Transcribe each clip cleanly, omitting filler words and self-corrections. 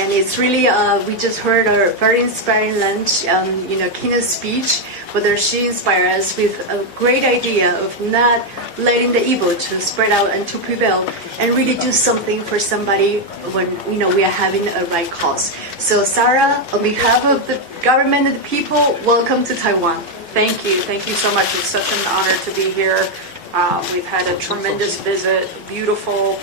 and it's really we just heard a very inspiring lunch, keynote speech. Whether she inspires us with a great idea of not letting the evil to spread out and to prevail, and really do something for somebody when we are having a right cause. So Sarah, on behalf of the government and the people, welcome to Taiwan. Thank you so much. It's such an honor to be here. We've had a tremendous visit, beautiful.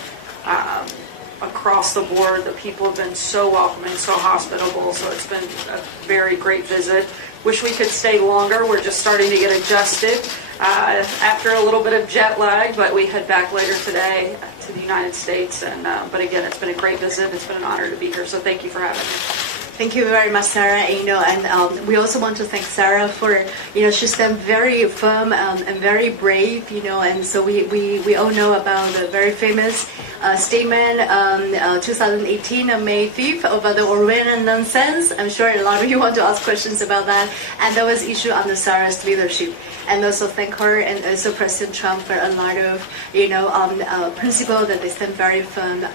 Across the board, the people have been so welcoming, so hospitable, so it's been a very great visit. Wish we could stay longer. We're just starting to get adjusted after a little bit of jet lag, but we head back later today to the United States. But again, it's been a great visit. It's been an honor to be here, so thank you for having me. Thank you very much, Sarah. And we also want to thank Sarah for, she's been very firm and very brave, and so we all know about the very famous statement 2018 on May 5th about the Orwellian nonsense. I'm sure a lot of you want to ask questions about that. And that was issued under Sarah's leadership. And also thank her and also President Trump for a lot of, principle that they stand very firm,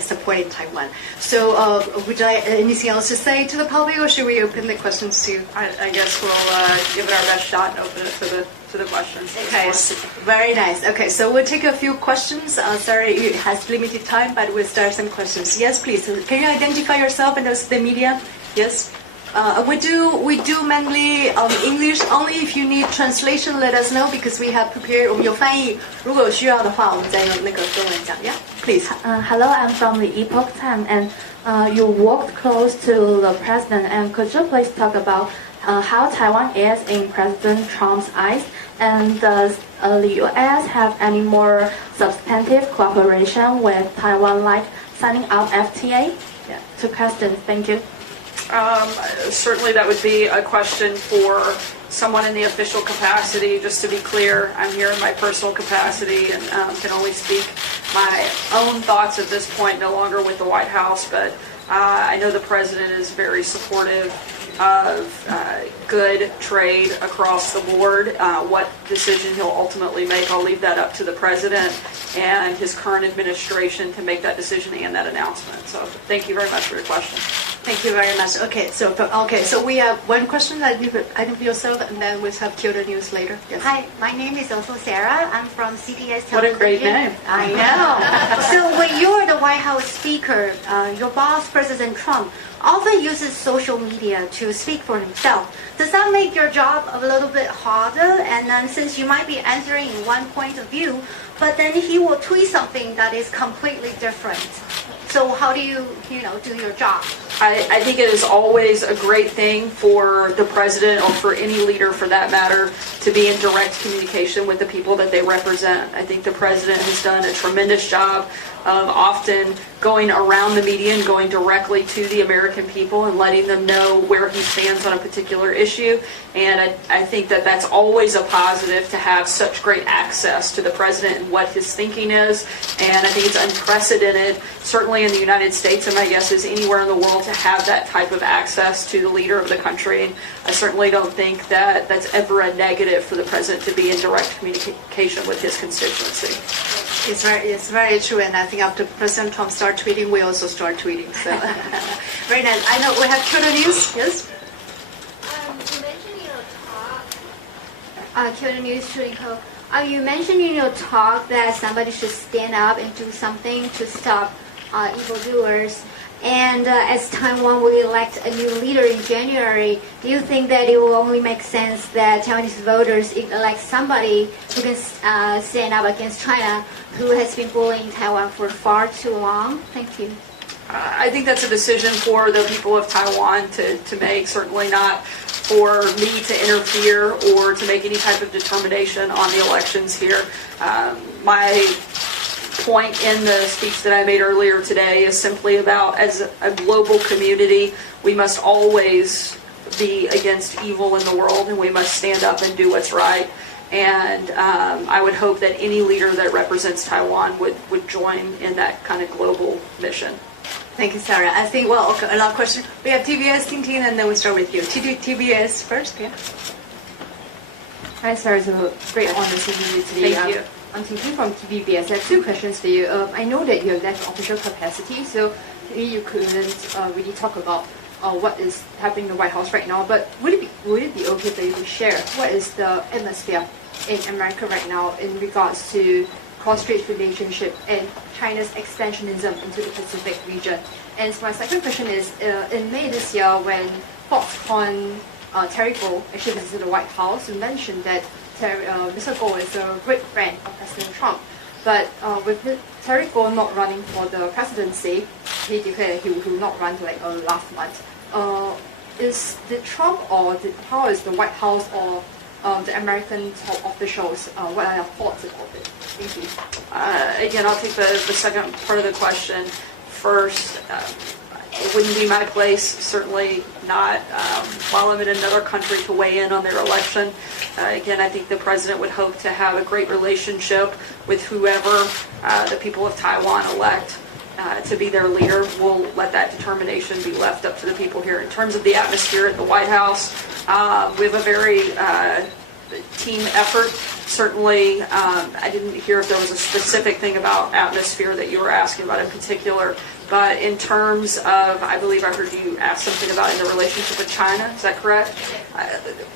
supporting Taiwan. So would you like anything else to say to the public, or should we open the questions to? I guess we'll give it our best shot and open it to the questions. Okay, very nice. Okay, so we'll take a few questions. Sorry, it has limited time, but we'll start some questions. Yes, please. Can you identify yourself and also the media? Yes. We do mainly English. Only if you need translation, let us know because we have prepared. 我们有翻译，如果有需要的话，我们再用那个中文讲。Yeah, please. Hello, I'm from the Epoch Time, and you worked close to the president. And could you please talk about how Taiwan is in President Trump's eyes? And does the U.S. have any more substantive cooperation with Taiwan, like signing out FTA? Yeah, two questions. Thank you. Certainly that would be a question for someone in the official capacity. Just to be clear, I'm here in my personal capacity and can only speak my own thoughts at this point, no longer with the White House, but I know the president is very supportive of good trade across the board. What decision he'll ultimately make, I'll leave that up to the president and his current administration to make that decision and that announcement. So thank you very much for your question. Thank you very much. Okay, so we have one question that you could identify yourself, and then we'll have Kyoto News later. Yes. Hi, my name is also Sarah. I'm from CBS Television. What a great name. I know. So when you're the White House speaker, your boss, President Trump, often uses social media to speak for himself. Does that make your job a little bit harder? And then since you might be answering in one point of view, but then he will tweet something that is completely different. So how do you do your job? I think it is always a great thing for the president, or for any leader for that matter, to be in direct communication with the people that they represent. I think the president has done a tremendous job of often going around the media and going directly to the American people and letting them know where he stands on a particular issue. And I think that that's always a positive, to have such great access to the president and what his thinking is. And I think it's unprecedented, certainly in the United States, and my guess is anywhere in the world, to have that type of access to the leader of the country. And I certainly don't think that that's ever a negative for the president to be in direct communication with his constituency. It's very true, and I think after President Trump start tweeting, we also start tweeting. So very nice. I know we have Kyoto News. Yes. You mentioned in your talk, Kyoto News Shuriko. You mentioned in your talk that somebody should stand up and do something to stop evildoers. And as Taiwan will elect a new leader in January, do you think that it will only make sense that Taiwanese voters elect somebody who can stand up against China, who has been bullying Taiwan for far too long? Thank you. I think that's a decision for the people of Taiwan to make, certainly not for me to interfere or to make any type of determination on the elections here. My point in the speech that I made earlier today is simply about, as a global community, we must always be against evil in the world, and we must stand up and do what's right. And I would hope that any leader that represents Taiwan would join in that kind of global mission. Thank you, Sarah. I think, well, okay, a lot of questions. We have TBS, Tintin, and then we start with you. TBS first, yeah. Hi, Sarah. It's a great honor to meet you today. Thank you. I'm Tinky from TVBS. I have two questions for you. I know that you have left official capacity, so maybe you couldn't really talk about what is happening in the White House right now. But would it be okay for you to share what is the atmosphere in America right now in regards to cross-strait relationship and China's expansionism into the Pacific region? And so my second question is, in May this year, when Foxconn Terry Gou actually visited the White House, you mentioned that Mr. Gou is a great friend of President Trump. But with Terry Gou not running for the presidency, he declared he will not run like last month. Did Trump how is the White House or the American top officials, what are your thoughts about it? Thank you. Again, I'll take the second part of the question first. It wouldn't be my place, certainly not while I'm in another country to weigh in on their election. Again, I think the president would hope to have a great relationship with whoever the people of Taiwan elect to be their leader. We'll let that determination be left up to the people here. In terms of the atmosphere at the White House, we have a very team effort. Certainly, I didn't hear if there was a specific thing about atmosphere that you were asking about in particular. But in terms of, I believe I heard you ask something about in the relationship with China. Is that correct?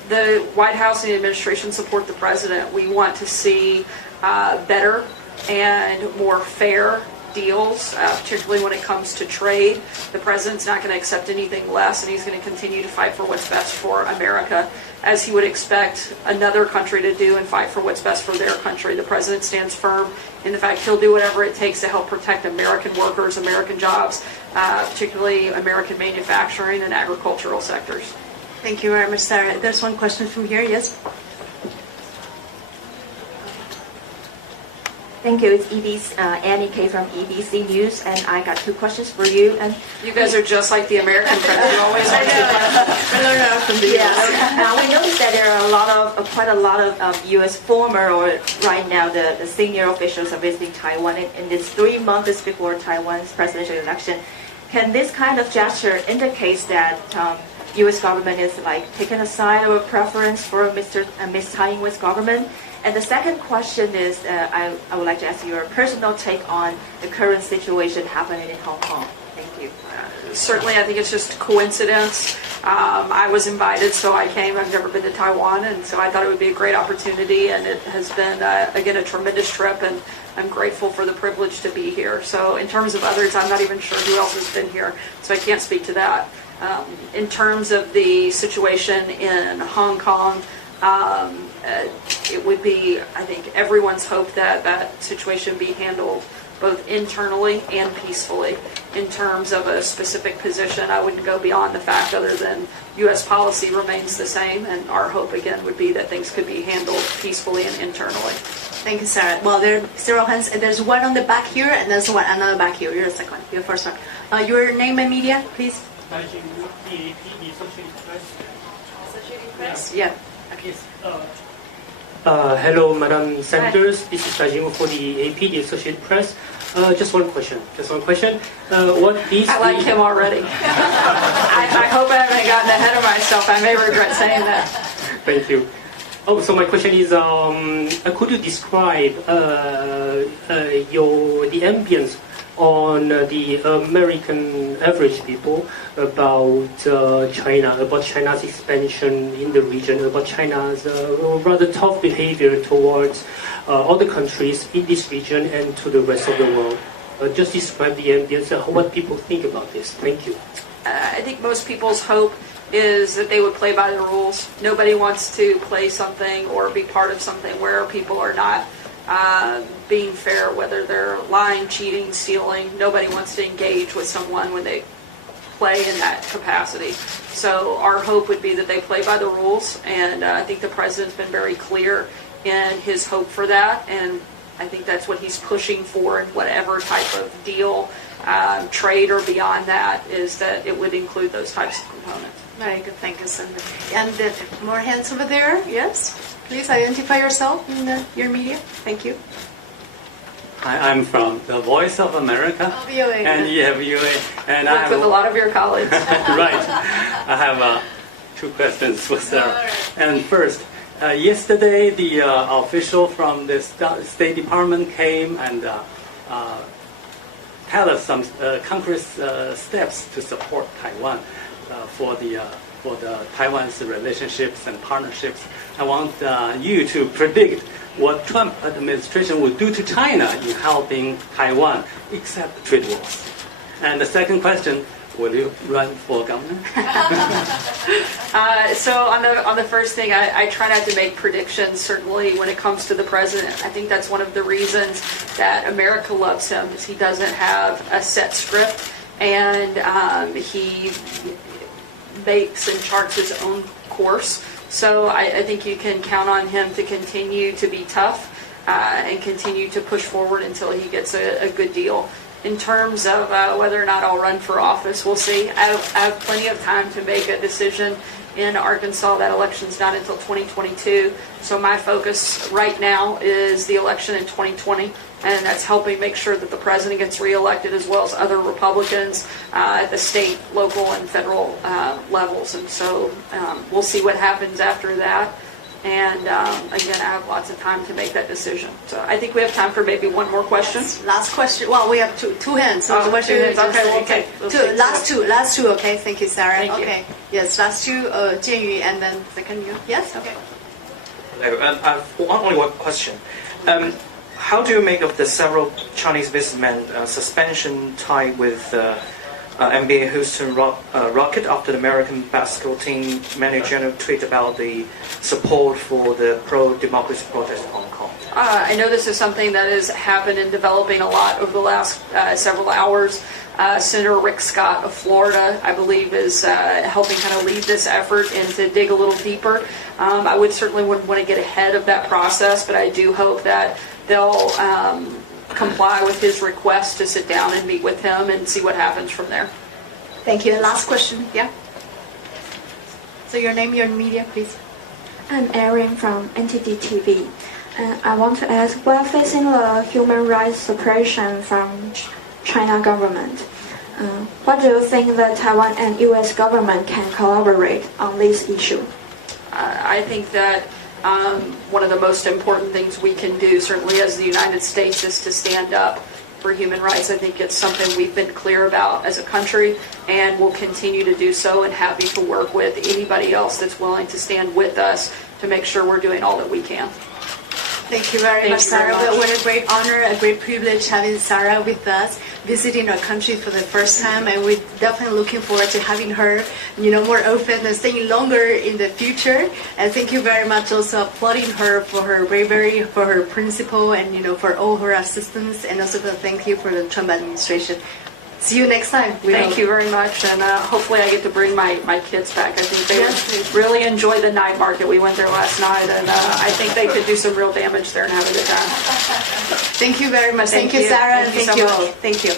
The White House and the administration support the president. We want to see better and more fair deals, particularly when it comes to trade. The president's not going to accept anything less, and he's going to continue to fight for what's best for America, as he would expect another country to do and fight for what's best for their country. The president stands firm in the fact he'll do whatever it takes to help protect American workers, American jobs, particularly American manufacturing and agricultural sectors. Thank you very much, Sarah. There's one question from here, yes? Thank you. It's Annie K from EBC News, and I got two questions for you. And you guys are just like the American press. You always have two questions. I learned that from the yes. We noticed that there are quite a lot of U.S. former or right now the senior officials are visiting Taiwan in this 3 months before Taiwan's presidential election. Can this kind of gesture indicate that U.S. government is like taking a side or a preference for Mr. and Ms. Tsai Ing-wen's government? And the second question is, I would like to ask your personal take on the current situation happening in Hong Kong. Thank you. Certainly, I think it's just coincidence. I was invited, so I came. I've never been to Taiwan, and so I thought it would be a great opportunity, and it has been, again, a tremendous trip, and I'm grateful for the privilege to be here. So in terms of others, I'm not even sure who else has been here, so I can't speak to that. In terms of the situation in Hong Kong, it would be, I think, everyone's hope that that situation be handled both internally and peacefully. In terms of a specific position, I wouldn't go beyond the fact other than U.S. policy remains the same, and our hope, again, would be that things could be handled peacefully and internally. Thank you, Sarah. Well, there are several hands. There's one on the back here, and there's another back here. You're the second one. You're the first one. Your name and media, please. Associated Press? Yeah. Yes. Hello, Madam Sanders. This is Tajim for the AP, the Associated Press. Just one question. What is I like him already. I hope I haven't gotten ahead of myself. I may regret saying that. Thank you. Oh, so my question is, could you describe the ambience on the American average people about China, about China's expansion in the region, about China's rather tough behavior towards other countries in this region and to the rest of the world? Just describe the ambience, what people think about this. Thank you. I think most people's hope is that they would play by the rules. Nobody wants to play something or be part of something where people are not being fair, whether they're lying, cheating, stealing. Nobody wants to engage with someone when they play in that capacity. So our hope would be that they play by the rules, and I think the president's been very clear in his hope for that, and I think that's what he's pushing for in whatever type of deal, trade or beyond that, is that it would include those types of components. Very good, thank you, Sandra. And more hands over there, yes? Please identify yourself in your media. Thank you. Hi, I'm from The Voice of America. Oh, VOA. And yeah, VOA. And I have with a lot of your colleagues. Right. I have 2 questions for Sarah. Right. And first, Yesterday, the official from the State Department came and tell us some concrete steps to support Taiwan for the Taiwan's relationships and partnerships. I want you to predict what Trump administration will do to China in helping Taiwan accept trade wars. And the second question, will you run for governor? So on the first thing, I try not to make predictions, certainly when it comes to the president. I think that's one of the reasons that America loves him, is he doesn't have a set script, and he makes and charts his own course. So I think you can count on him to continue to be tough and continue to push forward until he gets a good deal. In terms of whether or not I'll run for office, we'll see. I have plenty of time to make a decision in Arkansas. That election's not until 2022. So my focus right now is the election in 2020, and that's helping make sure that the president gets reelected, as well as other Republicans at the state, local, and federal levels. And so we'll see what happens after that. And again, I have lots of time to make that decision. So I think we have time for maybe one more question. Yes, last question. Well, we have two hands. So the question is, Okay, we'll take last two. Okay, thank you, Sarah. Thank you. Okay, yes, last two. Jianyu, and then second you. Yes, okay. Hello, I have only one question. How do you make of the several Chinese businessmen suspension tied with NBA Houston Rocket after the American basketball team manager tweet about the support for the pro-democracy protest in Hong Kong? I know this is something that has happened and developing a lot over the last several hours. Senator Rick Scott of Florida, I believe, is helping kind of lead this effort and to dig a little deeper. I would certainly wouldn't want to get ahead of that process, but I do hope that they'll comply with his request to sit down and meet with him and see what happens from there. Thank you. Last question. Yeah. So your name, your media, please. I'm Erin from NTD TV. I want to ask, while facing the human rights suppression from China government, what do you think that Taiwan and U.S. government can collaborate on this issue? I think that one of the most important things we can do, certainly as the United States, is to stand up for human rights. I think it's something we've been clear about as a country, and we'll continue to do so, and happy to work with anybody else that's willing to stand with us to make sure we're doing all that we can. Thank you very much, Sarah. What a great honor, a great privilege having Sarah with us, visiting our country for the first time, and we're definitely looking forward to having her, more open and staying longer in the future. And thank you very much, also applauding her for her bravery, for her principle, and for all her assistance, and also thank you for the Trump administration. See you next time. Thank you very much, and hopefully I get to bring my kids back. I think they would really enjoy the night market. We went there last night, and I think they could do some real damage there and have a good time. Thank you very much. Thank you, Sarah, and thank you all. Thank you.